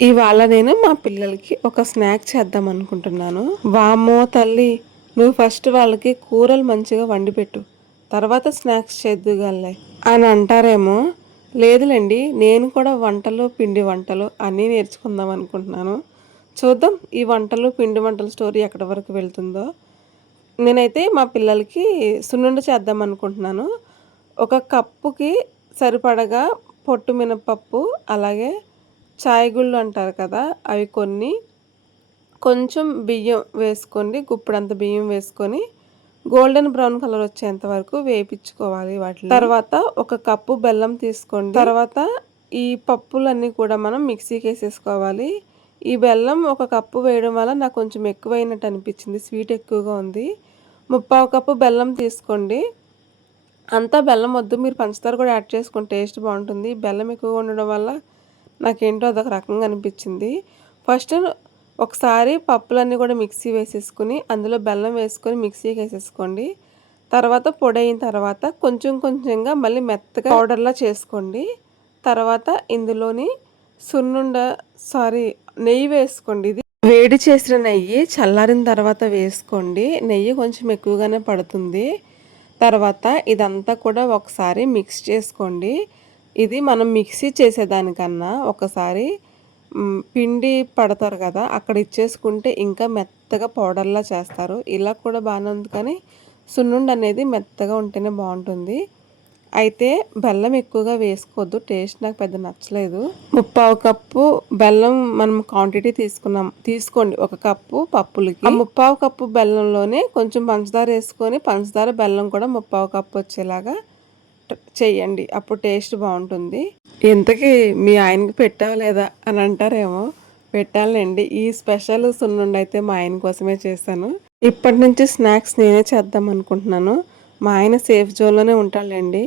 ఇవాళ నేను మా పిల్లలకి ఒక స్నాక్ చేద్దాం అనుకుంటున్నాను. వామ్మో తల్లి, నువ్వు ఫస్ట్ వాళ్ళకి కూరలు మంచిగా వండి పెట్టు, తర్వాత స్నాక్స్ చేద్దుగాలే అని అంటారేమో. లేదులేండి, నేను కూడా వంటలు, పిండి వంటలు అన్నీ నేర్చుకుందాం అనుకుంటున్నాను. చూద్దాం ఈ వంటలు, పిండి వంటల స్టోరీ ఎక్కడి వరకు వెళ్తుందో. నేనైతే మా పిల్లలకి సున్నుండ చేద్దాం అనుకుంటున్నాను. ఒక కప్పుకి సరిపడగా పొట్టు మినపప్పు, అలాగే చాయ్ గుళ్ళు అంటారు కదా, అవి కొన్ని, కొంచెం బియ్యం వేసుకోండి, గుప్పుడంత బియ్యం వేసుకొని గోల్డెన్ బ్రౌన్ కలర్ వచ్చేంత వరకు వేయించుకోవాలి వాటిని. తర్వాత ఒక కప్పు బెల్లం తీసుకోండి. తర్వాత ఈ పప్పులన్నీ కూడా మనం మిక్సీకి వేసేసుకోవాలి. ఈ బెల్లం ఒక కప్పు వేయడం వల్ల నాకు కొంచెం ఎక్కువైనట్టు అనిపించింది, స్వీట్ ఎక్కువగా ఉంది. 3/4 కప్పు బెల్లం తీసుకోండి. అంతా బెల్లం వద్దు, మీరు పంచదార కూడా యాడ్ చేసుకుంటే టేస్ట్ బాగుంటుంది. బెల్లం ఎక్కువగా ఉండడం వల్ల నాకేంటో అదొక రకంగా అనిపించింది. ఫస్ట్ ఒకసారి పప్పులన్నీ కూడా మిక్సీ వేసేసుకుని అందులో బెల్లం వేసుకొని మిక్సీకి వేసేసుకోండి. తర్వాత పొడి అయిన తర్వాత కొంచెం కొంచెంగా మళ్ళీ మెత్తగా పౌడర్లా చేసుకోండి. తర్వాత ఇందులోని నెయ్యి వేసుకోండి. ఇది వేడి చేసిన నెయ్యి చల్లారిన తర్వాత వేసుకోండి. నెయ్యి కొంచెం ఎక్కువగానే పడుతుంది. తర్వాత ఇదంతా కూడా ఒకసారి మిక్స్ చేసుకోండి. ఇది మనం మిక్సీ చేసేదానికన్నా ఒకసారి పిండి పడతారు కదా, అక్కడ ఇచ్చేసుకుంటే ఇంకా మెత్తగా పౌడర్లా చేస్తారు. ఇలా కూడా బాగానే ఉంది, కానీ సున్నుండ అనేది మెత్తగా ఉంటేనే బాగుంటుంది. అయితే బెల్లం ఎక్కువగా వేసుకోవద్దు, టేస్ట్ నాకు పెద్ద నచ్చలేదు. 3/4 కప్పు బెల్లం మనం క్వాంటిటీ తీసుకోండి ఒక కప్పు పప్పులకి. ఆ 3/4 కప్పు బెల్లంలోనే కొంచెం పంచదార వేసుకొని, పంచదార బెల్లం కూడా 3/4 కప్పు వచ్చేలాగా చెయ్యండి, అప్పుడు టేస్ట్ బాగుంటుంది. ఇంతకీ మీ ఆయనకి పెట్టావా లేదా అని అంటారేమో, పెట్టాలండి. ఈ స్పెషల్ సున్నుండ అయితే మా ఆయన కోసమే చేశాను. ఇప్పటి నుంచి స్నాక్స్ నేనే చేద్దాం అనుకుంటున్నాను. మా ఆయన సేఫ్ జోన్లోనే ఉంటాడులేండి.